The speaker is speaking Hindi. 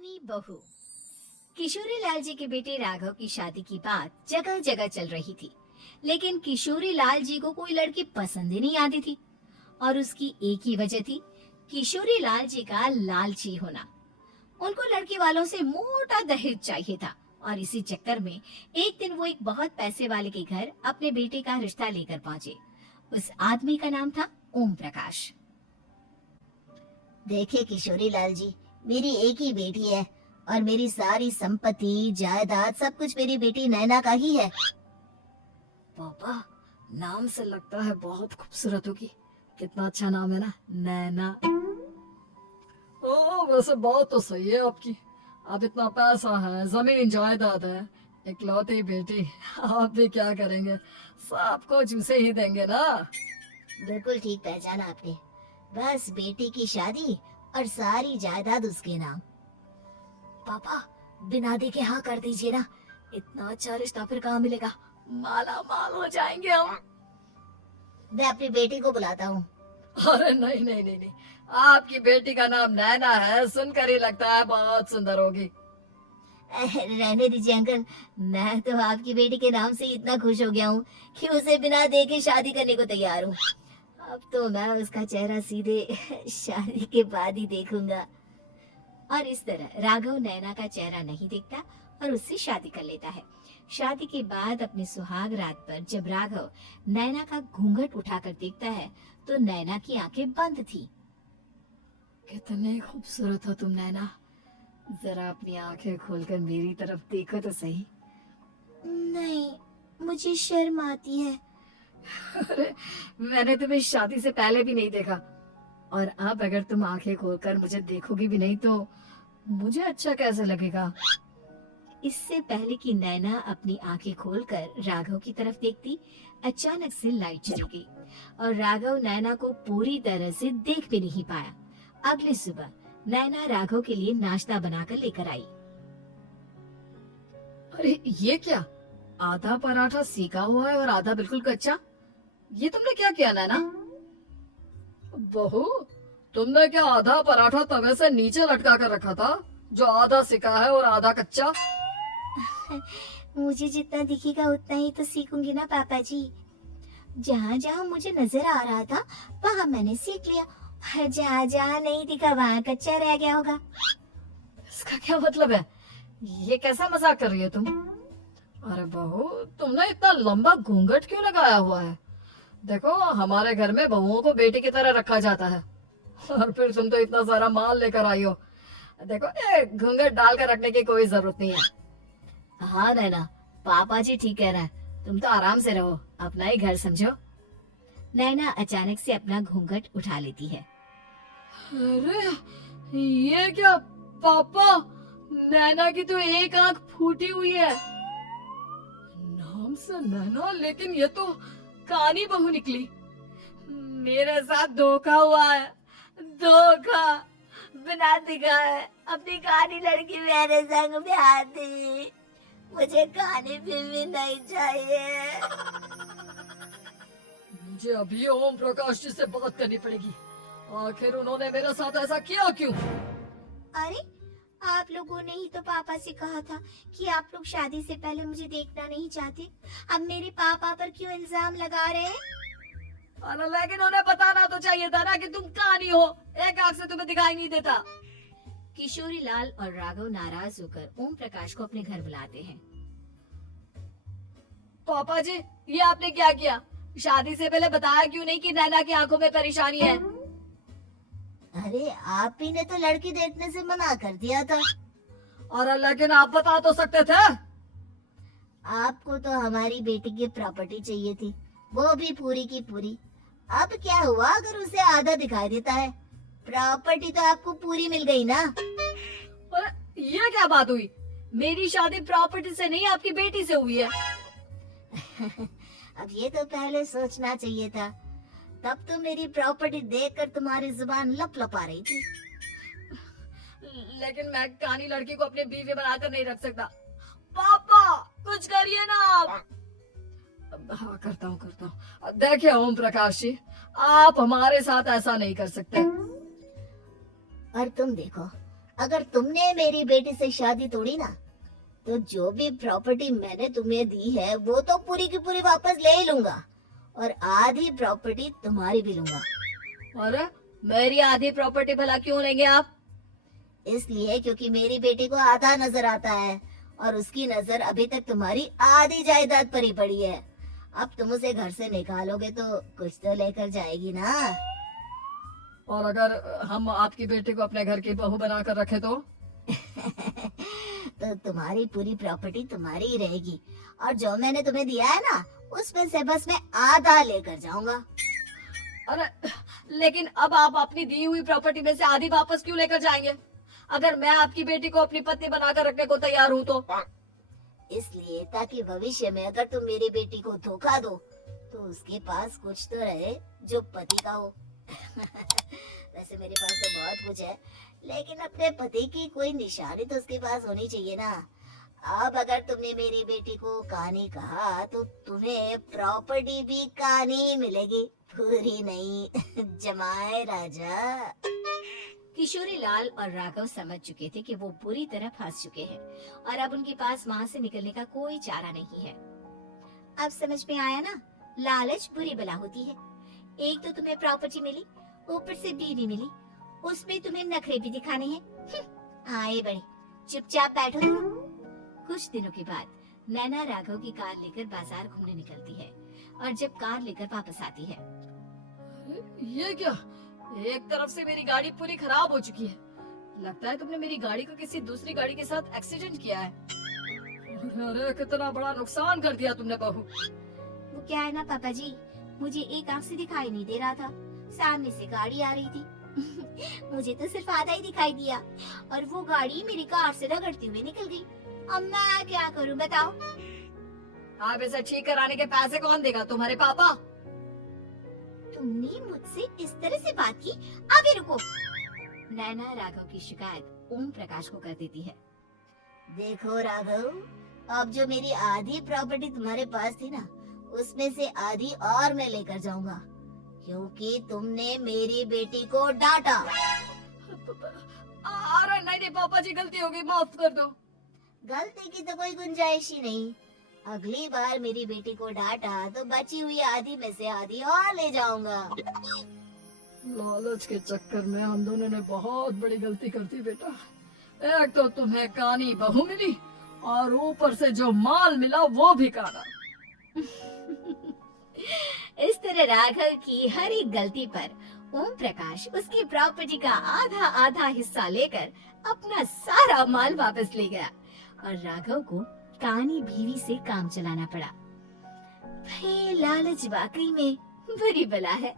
कानी बहू। किशोरी लाल जी के बेटे राघव की शादी की बात जगह जगह चल रही थी, लेकिन किशोरी लाल जी को कोई लड़की पसंद ही नहीं आती थी। और उसकी एक ही वजह थी, किशोरी लाल जी का लालची होना। उनको लड़की वालों से मोटा दहेज चाहिए था और इसी चक्कर में एक दिन वो एक बहुत पैसे वाले के घर अपने बेटे का रिश्ता लेकर पहुंचे। उस आदमी का नाम था ओम प्रकाश। देखे किशोरी लाल जी, मेरी एक ही बेटी है और मेरी सारी संपत्ति जायदाद सब कुछ मेरी बेटी नैना का ही है। पापा, नाम से लगता है बहुत खूबसूरत होगी। कितना अच्छा नाम है ना, नैना। ओ, वैसे बात तो सही है आपकी। अब इतना पैसा है, जमीन जायदाद है, इकलौती बेटी, आप भी क्या करेंगे? सब कुछ उसे ही देंगे ना। बिल्कुल ठीक पहचाना आपने। बस बेटी की शादी और सारी जायदाद उसके नाम। पापा, बिना देखे हाँ कर दीजिए ना। इतना अच्छा रिश्ता फिर कहाँ मिलेगा? माला माल हो जाएंगे हम। मैं अपनी बेटी को बुलाता हूँ। अरे नहीं नहीं नहीं नहीं, आपकी बेटी का नाम नैना है, सुनकर ही लगता है बहुत सुंदर होगी। रहने दीजिए अंकल, मैं तो आपकी बेटी के नाम से इतना खुश हो गया हूँ कि उसे बिना देखे शादी करने को तैयार हूँ। अब तो मैं उसका चेहरा सीधे शादी के बाद ही देखूंगा। और इस तरह राघव नैना का चेहरा नहीं देखता और उससे शादी कर लेता है। शादी के बाद अपनी सुहाग रात पर जब राघव नैना का घूंघट उठाकर देखता है तो नैना की आंखें बंद थी। कितने खूबसूरत हो तुम नैना, जरा अपनी आंखें खोलकर मेरी तरफ देखो तो सही। नहीं, मुझे शर्म आती है। अरे, मैंने तुम्हें शादी से पहले भी नहीं देखा, और अब अगर तुम आंखें खोलकर मुझे देखोगी भी नहीं तो मुझे अच्छा कैसे लगेगा? इससे पहले कि नैना अपनी आंखें खोलकर राघव की तरफ देखती, अचानक से लाइट चली गई और राघव नैना को पूरी तरह से देख भी नहीं पाया। अगली सुबह नैना राघव के लिए नाश्ता बनाकर लेकर आई। अरे ये क्या, आधा पराठा सेका हुआ है और आधा बिल्कुल कच्चा। ये तुमने क्या किया नैना? बहू, तुमने क्या आधा पराठा तवे से नीचे लटका कर रखा था, जो आधा सेका है और आधा कच्चा? मुझे जितना दिखेगा उतना ही तो सीखूंगी ना पापा जी। जहाँ जहाँ मुझे नजर आ रहा था वहाँ मैंने सीख लिया, और जहाँ जहाँ नहीं दिखा वहाँ कच्चा रह गया होगा। इसका क्या मतलब है? ये कैसा मजाक कर रही है तुम? अरे बहू, तुमने इतना लंबा घूंघट क्यों लगाया हुआ है? देखो, हमारे घर में बहुओं को बेटी की तरह रखा जाता है, और फिर तुम तो इतना सारा माल लेकर आई हो। देखो, ये घूंघट डालकर रखने की कोई जरूरत नहीं है। हाँ नैना, पापा जी ठीक कह रहे हैं, तुम तो आराम से रहो, अपना ही घर समझो। नैना अचानक से अपना घूंघट उठा लेती है। अरे ये क्या पापा, नैना की तो एक आंख फूटी हुई है। नाम से नैना, लेकिन ये तो कानी बहू निकली। मेरे साथ धोखा हुआ है, धोखा। बिना दिखाए अपनी कानी लड़की मेरे संग ब्याह दी। मुझे कानी भी नहीं चाहिए। मुझे अभी ओम प्रकाश जी से बात करनी पड़ेगी। आखिर उन्होंने मेरे साथ ऐसा किया क्यों? अरे, आप लोगों ने ही तो पापा से कहा था कि आप लोग शादी से पहले मुझे देखना नहीं चाहते। अब मेरे पापा पर क्यों इल्जाम लगा रहे हैं? अरे लेकिन उन्हें बताना तो चाहिए था ना कि तुम कानी हो, एक आंख से तुम्हें दिखाई नहीं देता। किशोरी लाल और राघव नाराज होकर ओम प्रकाश को अपने घर बुलाते हैं। पापा जी, ये आपने क्या किया? शादी से पहले बताया क्यों नहीं कि नैना की आंखों में परेशानी है? अरे, आप ही ने तो लड़की देखने से मना कर दिया था। और लेकिन आप बता तो सकते थे। आपको तो हमारी बेटी की प्रॉपर्टी चाहिए थी, वो भी पूरी की पूरी। अब क्या हुआ अगर उसे आधा दिखाई देता है? प्रॉपर्टी तो आपको पूरी मिल गई ना। और ये क्या बात हुई? मेरी शादी प्रॉपर्टी से नहीं, आपकी बेटी से हुई है। अब ये तो पहले सोचना चाहिए था, तब तो मेरी प्रॉपर्टी देखकर तुम्हारी जुबान लप लप आ रही थी। लेकिन मैं कानी लड़की को अपनी बीवी बनाकर नहीं रख सकता। पापा, कुछ करिए ना आप। हाँ, करता हूँ। देखिए ओम प्रकाश जी, आप हमारे साथ ऐसा नहीं कर सकते। और तुम देखो, अगर तुमने मेरी बेटी से शादी तोड़ी ना, तो जो भी प्रॉपर्टी मैंने तुम्हें दी है वो तो पूरी की पूरी वापस ले ही लूंगा, और आधी प्रॉपर्टी तुम्हारी भी लूंगा। अरे मेरी आधी प्रॉपर्टी भला क्यों लेंगे आप? इसलिए क्योंकि मेरी बेटी को आधा नजर आता है और उसकी नजर अभी तक तुम्हारी आधी जायदाद पर ही पड़ी है। अब तुम उसे घर से निकालोगे तो कुछ तो लेकर जाएगी ना। और अगर हम आपकी बेटी को अपने घर की बहू बनाकर रखे तो? तो तुम्हारी पूरी प्रॉपर्टी तुम्हारी ही रहेगी, और जो मैंने तुम्हें दिया है ना, उसमें से बस मैं आधा लेकर जाऊंगा। अरे लेकिन अब आप अपनी दी हुई प्रॉपर्टी में से आधी वापस क्यों लेकर जाएंगे? अगर मैं आपकी बेटी को अपनी पत्नी बनाकर रखने को तैयार हूँ तो? इसलिए ताकि भविष्य में अगर तुम मेरी बेटी को धोखा दो तो उसके पास कुछ तो रहे जो पति का हो। वैसे मेरे पास तो बहुत कुछ है, लेकिन अपने पति की कोई निशानी तो उसके पास होनी चाहिए ना। अब अगर तुमने मेरी बेटी को कहानी कहा तो तुम्हें प्रॉपर्टी भी कहानी ही मिलेगी, पूरी नहीं। जमाए राजा। किशोरी लाल और राघव समझ चुके थे कि वो बुरी तरह फंस चुके हैं और अब उनके पास वहाँ से निकलने का कोई चारा नहीं है। अब समझ में आया ना, लालच बुरी बला होती है। एक तो तुम्हें प्रॉपर्टी मिली, ऊपर से बीवी मिली, उसमें तुम्हें नखरे भी दिखाने हैं। आए बड़े, चुपचाप बैठो तुम। कुछ दिनों के बाद नैना राघव की कार लेकर बाजार घूमने निकलती है और जब कार लेकर वापस आती है, ये क्या? एक तरफ से मेरी गाड़ी पूरी खराब हो चुकी है। लगता है तुमने मेरी गाड़ी को किसी दूसरी गाड़ी के साथ एक्सीडेंट किया है। अरे कितना बड़ा नुकसान कर दिया तुमने बहू। वो क्या है ना पापा जी, मुझे एक आंख से दिखाई नहीं दे रहा था, सामने से गाड़ी आ रही थी। मुझे तो सिर्फ आधा ही दिखाई दिया और वो गाड़ी मेरी कार से रगड़ती हुई निकल गई। अब मैं क्या करूं बताओ? आप इसे ठीक कराने के पैसे कौन देगा? तुम्हारे पापा? तुमने मुझसे इस तरह से बात की? अभी रुको। नैना राघव की शिकायत ओम प्रकाश को कर देती है। देखो राघव, अब जो मेरी आधी प्रॉपर्टी तुम्हारे पास थी ना, उसमें से आधी और मैं लेकर जाऊंगा, क्योंकि तुमने मेरी बेटी को डांटा। अरे नहीं नहीं पापा जी, गलती हो गई, माफ कर दो। गलती की तो कोई गुंजाइश ही नहीं। अगली बार मेरी बेटी को डांटा तो बची हुई आधी में से आधी और ले जाऊंगा। लालच के चक्कर में हम दोनों ने बहुत बड़ी गलती कर दी बेटा। एक तो तुम्हें कानी बहू मिली और ऊपर से जो माल मिला वो भी काना। इस तरह राघव की हर एक गलती पर ओम प्रकाश उसकी प्रॉपर्टी का आधा आधा हिस्सा लेकर अपना सारा माल वापस ले गया और राघव को कानी बीवी से काम चलाना पड़ा। भाई लालच वाकई में बुरी बला है।